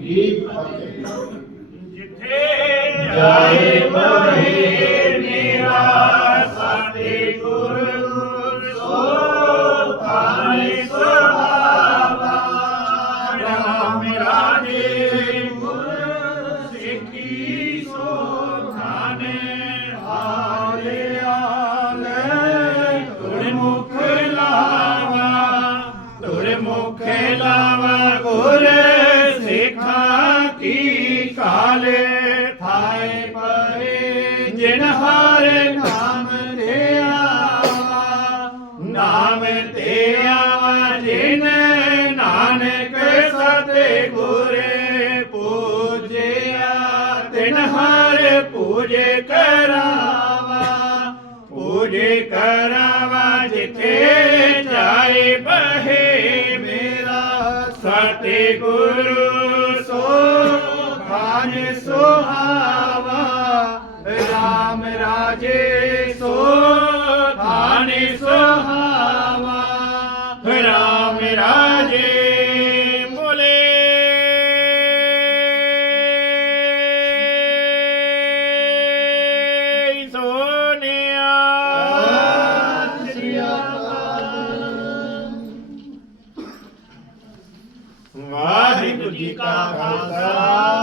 ਕੀ ਫਤਿਹ ਜਿੱਥੇ ਜਾਏ ਬਹੇ ਮੇਰਾ ਸਾਡੇ ਗੁਰੂ, ਸੋ ਥਾਨੇ ਸੁਹਾਵਾ ਰਾਮ ਰਾਜੇ ਗੁਰ, ਸਿੱਖੀ ਸੋ ਥਾਨੇ ਹਾਲੇ ਹਾਲੇ ਤੁਰ ਮੁਖ ਲਾਵਾ ਤੁਰ ਮੁਖ ਪਰੇ ਹਰ ਨਾਮ ਤੇ ਆਵਾ ਨਾਮ ਤੇ ਆਵਾ ਜਿਨ ਨਾਨਕ ਸਤੇ ਗੁਰੇ ਪੂਜਿਆ। ਤਿਨ ਹਰ ਪੂਜੇ ਕਰਾਵਾ ਪੂਜੇ ਕਰਾਵਾ ਜਿਥੇ ਜਾਏ ਬਹੇ ਮੇਰਾ। ਸਤੇ ਗੁਰੂ ਸੋ ਖਾਨ ਸੁਹਾਵਾ ਰਾਮ ਰਾਜੇ ਸੋ ਖਾਨ ਸੁਹਾਵਾ। ਰਾਮ ਰਾਜੇ ਬੋਲੇ। ਸੋਨਿਆ। ਵਾਹਿਗੁਰੂ ਜੀ ਕਾ ਖਾਲਸਾ।